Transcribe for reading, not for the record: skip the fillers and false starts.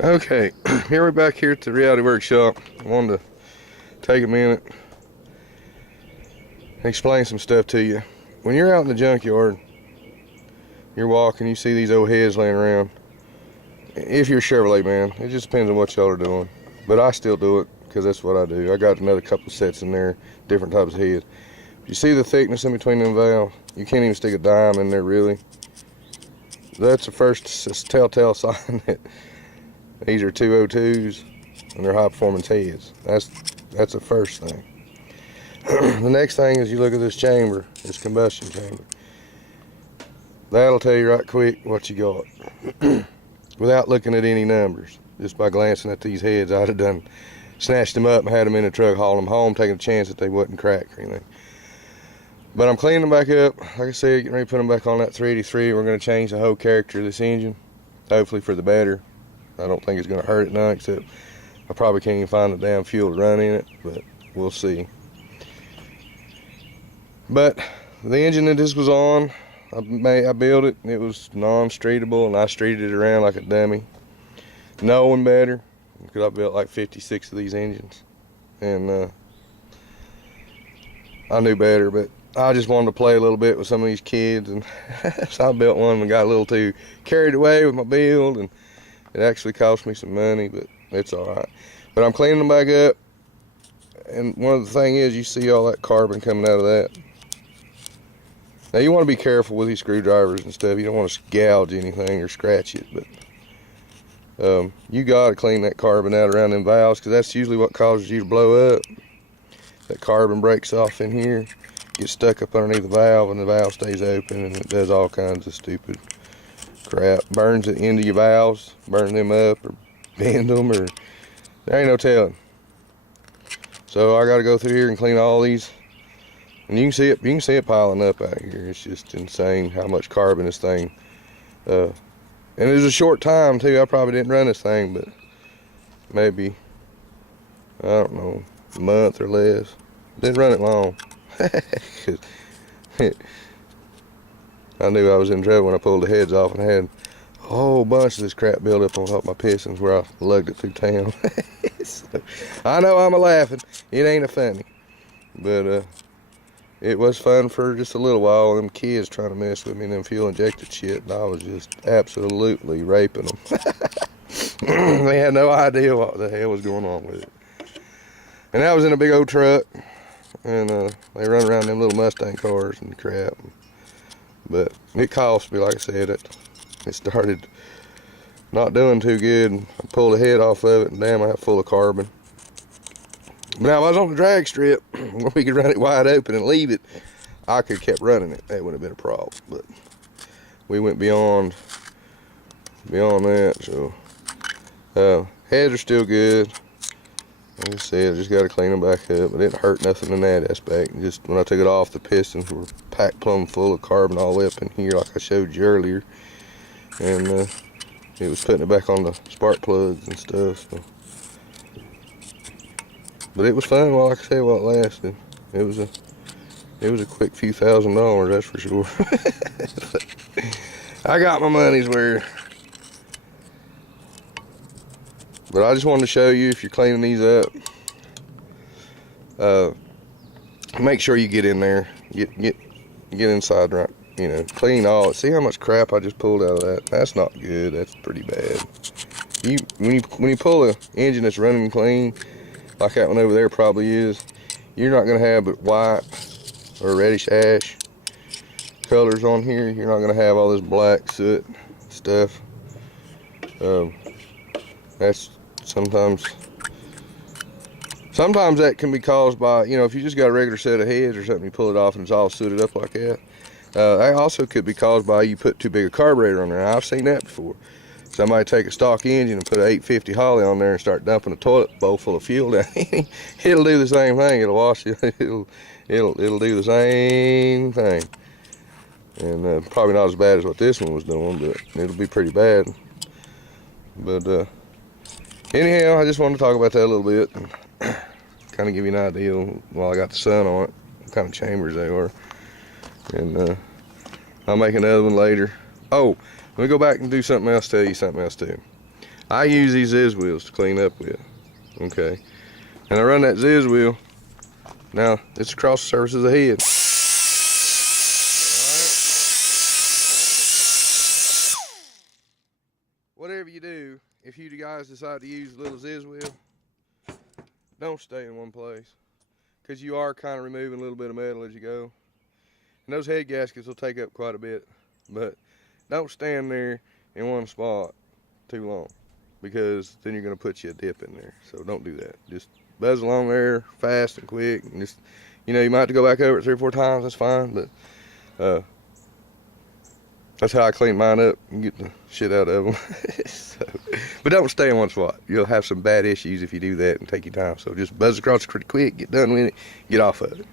Okay, here we're back here at the Reality Workshop. I wanted to take a minute and explain some stuff to you. When you're out in the junkyard, you're walking, you see these old heads laying around. If you're a Chevrolet man, it just depends on what y'all are doing. But I still do it because that's what I do. I got another couple sets in there, different types of heads. You see the thickness in between them valves? You can't even stick a dime in there really. That's the first telltale sign that these are 202s and they're high performance heads. That's the first thing. The next thing is you look at this chamber, this combustion chamber. That'll tell you right quick what you got. Without looking at any numbers. Just by glancing at these heads, I'd have snatched them up and had them in the truck, hauled them home, taking a chance that they wouldn't crack or anything. But I'm cleaning them back up. Like I said, getting ready to put them back on that 383. We're going to change the whole character of this engine, hopefully for the better. I don't think it's going to hurt it none, except I probably can't even find the damn fuel to run in it, but we'll see. But the engine that this was on, I built it. It was non-streetable, and I streeted it around like a dummy. Knowing better, because I built like 56 of these engines, and I knew better, but I just wanted to play a little bit with some of these kids, and so I built one and got a little too carried away with my build, and it actually cost me some money, but it's all right. But I'm cleaning them back up, and one of the things is you see all that carbon coming out of that. Now you want to be careful with these screwdrivers and stuff. You don't want to gouge anything or scratch it, but you got to clean that carbon out around them valves, because that's usually what causes you to blow up. That carbon breaks off in here, gets stuck up underneath the valve, and the valve stays open, and it does all kinds of stupid crap. Burns the end of your valves, burn them up or bend them, or there ain't no telling. So I got to go through here and clean all these, and you can see it piling up out here. It's just insane how much carbon this thing. And it was a short time too. I probably didn't run this thing, but maybe, I don't know, a month or less. Didn't run it long. I knew I was in trouble when I pulled the heads off and had a whole bunch of this crap built up on top of my pistons where I lugged it through town. So, I know I'm a-laughing. It ain't a funny. But it was fun for just a little while. Them kids trying to mess with me and them fuel injected shit, and I was just absolutely raping them. They had no idea what the hell was going on with it. And I was in a big old truck, and they run around them little Mustang cars and crap. But it cost me, like I said, it started not doing too good. I pulled the head off of it, and damn, I had full of carbon. Now, if I was on the drag strip where we could run it wide open and leave it, I could have kept running it. That wouldn't have been a problem. But we went beyond that. So heads are still good. Like I said, I just got to clean them back up. It didn't hurt nothing in that aspect. Just when I took it off, the pistons were packed plumb full of carbon all the way up in here, like I showed you earlier. And it was putting it back on the spark plugs and stuff. So. But it was fun, well, like I said, while it lasted. It was a quick few $1,000s, that's for sure. I got my money's worth. But I just wanted to show you, if you're cleaning these up, make sure you get in there, get inside right, clean all. See how much crap I just pulled out of that? That's not good. That's pretty bad. When you pull an engine that's running clean, like that one over there probably is, you're not going to have but white or reddish ash colors on here. You're not going to have all this black soot stuff. That's sometimes that can be caused by, if you just got a regular set of heads or something, you pull it off and it's all sooted up like that. That also could be caused by you put too big a carburetor on there. I've seen that before. Somebody take a stock engine and put an 850 Holly on there and start dumping a toilet bowl full of fuel down. It'll do the same thing. It'll wash it. It'll do the same thing. And probably not as bad as what this one was doing, but it'll be pretty bad. But anyhow, I just wanted to talk about that a little bit and kind of give you an idea while I got the sun on it, what kind of chambers they are. And I'll make another one later. Oh, let me go back and do something else, tell you something else too. I use these Ziz wheels to clean up with, okay? And I run that Ziz wheel, now it's across the surface of the head. Whatever you do, if you guys decide to use a little Ziz wheel, don't stay in one place, because you are kind of removing a little bit of metal as you go. And those head gaskets will take up quite a bit, but don't stand there in one spot too long, because then you're going to put you a dip in there. So don't do that. Just buzz along there fast and quick, and just, you know, you might have to go back over it 3 or 4 times, that's fine, but that's how I clean mine up and get the shit out of them. So, but don't stay in one spot. You'll have some bad issues if you do that and take your time. So just buzz across pretty quick, get done with it, get off of it.